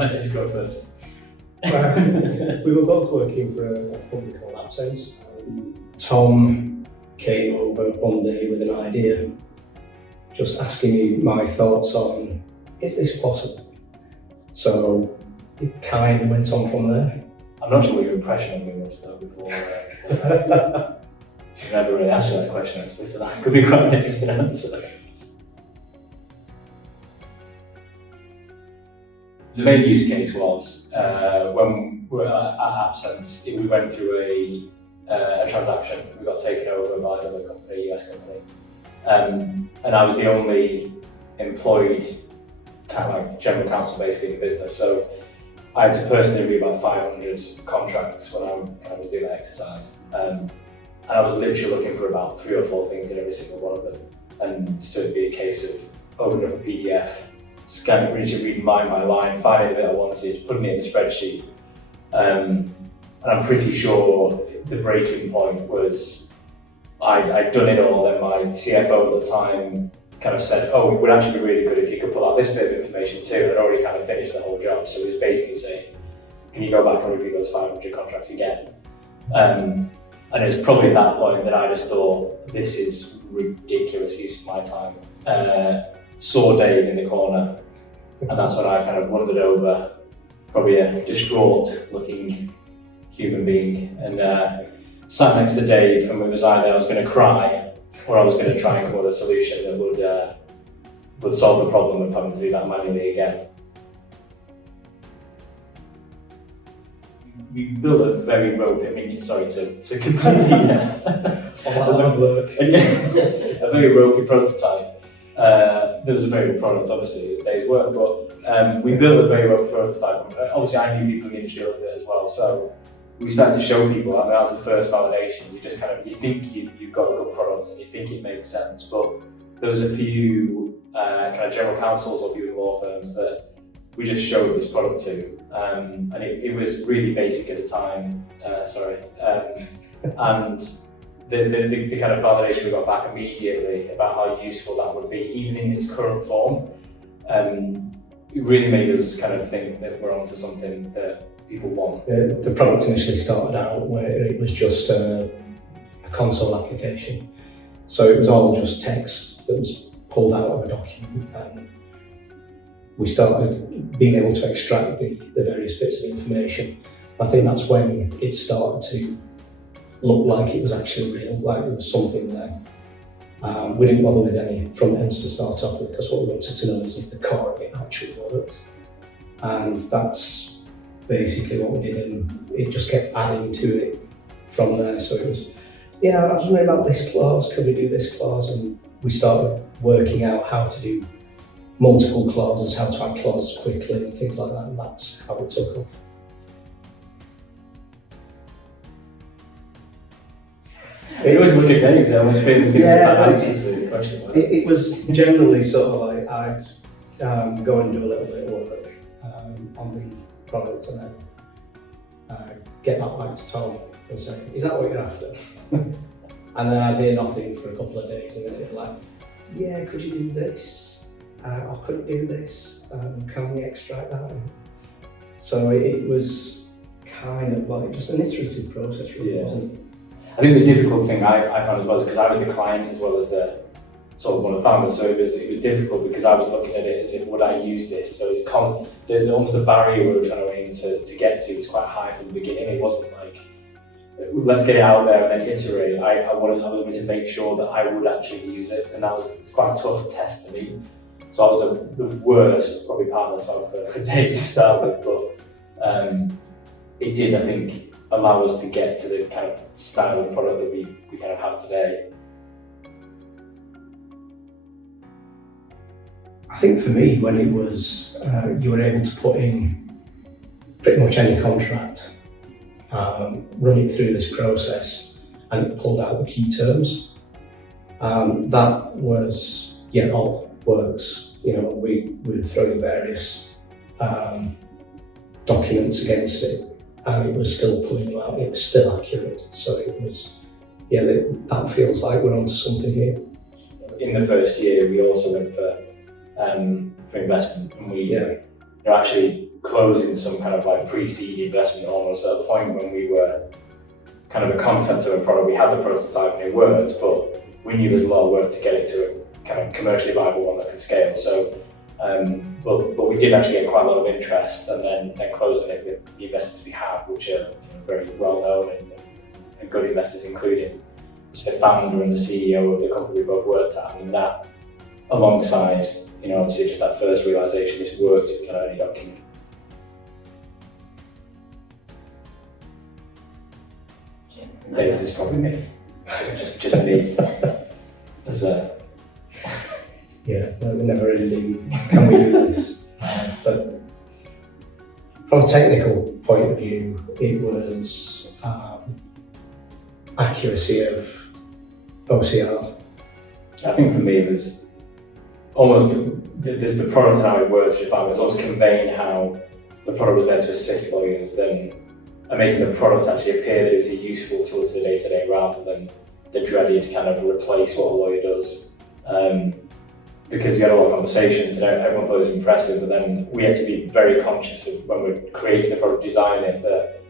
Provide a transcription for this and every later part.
let Dave go first. We were both working for a company called Absence. Tom came over one day with an idea, just asking me my thoughts on, is this possible? So it kind of went on from there. I'm not sure what your impression of me was though before. I've never really asked you that question actually, so that could be quite an interesting answer. The main use case was when we were at Absence, we went through a transaction. We got taken over by another company, a US company, and I was the only employed kind of like general counsel basically in the business. So I had to personally read about 500 contracts when I kind of was doing that exercise. And I was literally looking for about 3 or 4 things in every single one of them. And so it'd be a case of opening up a PDF, scanning, reading line by line, finding the bit I wanted, putting it in a spreadsheet. And I'm pretty sure the breaking point was I'd done it all, and my CFO at the time kind of said, oh, it would actually be really good if you could pull out this bit of information too. I'd already kind of finished the whole job. So he was basically saying, can you go back and review those 500 contracts again? And it was probably at that point that I just thought, this is ridiculous use of my time. Saw Dave in the corner, and that's when I kind of wandered over, probably a distraught looking human being, and sat next to Dave, and it was either I was going to cry or I was going to try and come up with a solution that would solve the problem of having to do that manually again. We built a very ropey, to completely a very ropey prototype. There was a very good product, obviously, it was Dave's work, but we built a very ropey prototype. Obviously, I knew people in the industry a little bit as well, so we started to show people. I mean, that was the first validation. You just you think you've got a good product and you think it makes sense, but there was a few kind of general counsels or people in law firms that we just showed this product to, and it was really basic at the time. And the kind of validation we got back immediately about how useful that would be, even in its current form, it really made us kind of think that we're onto something that people want. The product initially started out where it was just a console application. So it was all just text that was pulled out of a document, and we started being able to extract the various bits of information. I think that's when it started to look like it was actually real, like there was something there. We didn't bother with any front ends to start off with, because what we wanted to know is if the core of it actually worked. And that's basically what we did, and it just kept adding to it from there. So it was, yeah, I was wondering about this clause, could we do this clause? And we started working out how to do multiple clauses, how to add clauses quickly and things like that, and that's how it took off. It always look at Dave, I always feel it's going to be that answer to the question. It was generally sort of like I'd go and do a little bit of work on the product, and then get that back to Tom and say, is that what you're after? And then I'd hear nothing for a couple of days, and then it'd be like, yeah, could you do this? I couldn't do this, can we extract that? So it was kind of like just an iterative process, really, wasn't it? I think the difficult thing I found as well is because I was the client as well as the sort of one of the founders, so it was difficult because I was looking at it as if, would I use this? So it's almost the barrier we were trying to aim to get to was quite high from the beginning. It wasn't like, let's get it out there and then iterate. I wanted to make sure that I would actually use it, and it's quite a tough test to me. So I was the worst probably partner for Dave to start with, but it did, I think, allow us to get to the kind of style of product that we kind of have today. I think for me, when it was, you were able to put in pretty much any contract, run it through this process, and it pulled out the key terms. That was, yeah, all works. You know, we would throw various documents against it, and it was still pulling them out. It was still accurate. So it was, yeah, that feels like we're onto something here. In the first year, we also went for investment, and we actually closing some kind of like pre-seed investment almost at a point when we were kind of a concept of a product. We had the prototype and it worked, but we knew there's a lot of work to get it to a kind of commercially viable one that could scale. So, but we did actually get quite a lot of interest, and then closing it with the investors we have, which are very well known and good investors, including the founder and the CEO of the company we both worked at. I mean, that alongside, obviously just that first realization this works with kind of any document. Dave's is probably me, just me as a. Yeah, no, we never really knew, can we do this? But from a technical point of view, it was accuracy of OCR. I think for me it was almost, there's the product and how it works, which is fine, but it was almost conveying how the product was there to assist lawyers and making the product actually appear that it was a useful tool to the day-to-day rather than the dreaded kind of replace what a lawyer does. Because we had a lot of conversations and everyone thought it was impressive, but then we had to be very conscious of when we're creating the product, designing it, that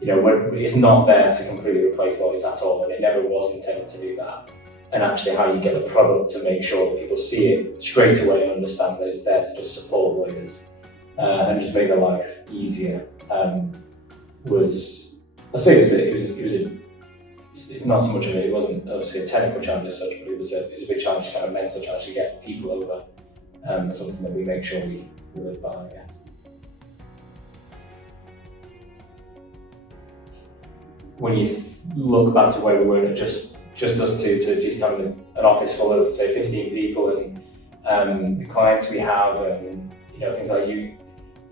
it's not there to completely replace lawyers at all, and it never was intended to do that. And actually how you get the product to make sure that people see it straight away and understand that it's there to just support lawyers and just make their life easier it's not so much of it wasn't obviously a technical challenge as such, but it was a big challenge, kind of mental challenge to get people over something that we make sure we live by, I guess. When you look back to where we were, just us two, to just having an office full of say 15 people and the clients we have and things like you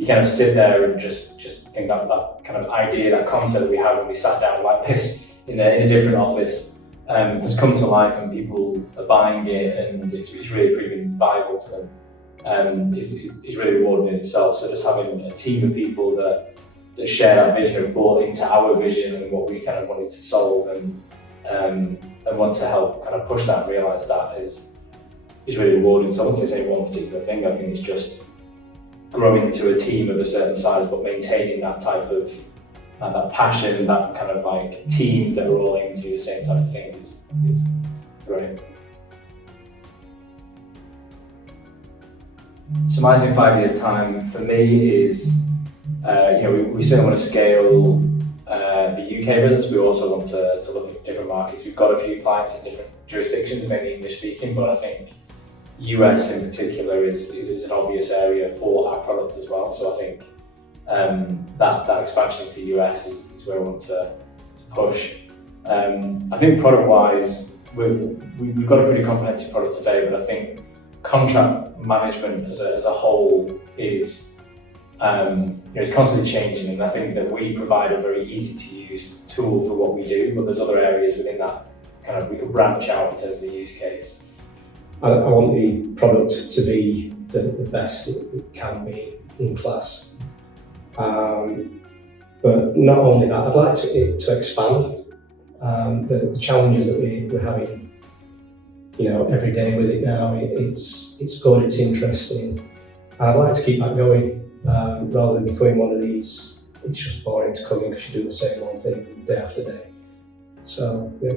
kind of sit there and just think that kind of idea, that concept that we had when we sat down like this in a different office has come to life, and people are buying it, and it's really proving viable to them. Is really rewarding in itself. So just having a team of people that share that vision, have bought into our vision and what we kind of wanted to solve, and want to help kind of push that and realise that is really rewarding. So I wouldn't say one particular thing. I think it's just growing to a team of a certain size, but maintaining that type of that passion, that kind of like team that we're all aiming to do the same type of thing is great. Summize in 5 years' time for me is, we certainly want to scale the UK business. We also want to look at different markets. We've got a few clients in different jurisdictions, mainly English speaking, but I think US in particular is an obvious area for our products as well. So I think that expansion into the US is where we want to push. I think product-wise, we've got a pretty comprehensive product today, but I think contract management as a whole is it's constantly changing, and I think that we provide a very easy-to-use tool for what we do, but there's other areas within that kind of we could branch out in terms of the use case. I want the product to be the best it can be in class. But not only that, I'd like it to expand. The challenges that we're having, every day with it now, it's good, it's interesting. And I'd like to keep that going, rather than becoming one of these, it's just boring to come in because you do the same old thing day after day. So, yeah.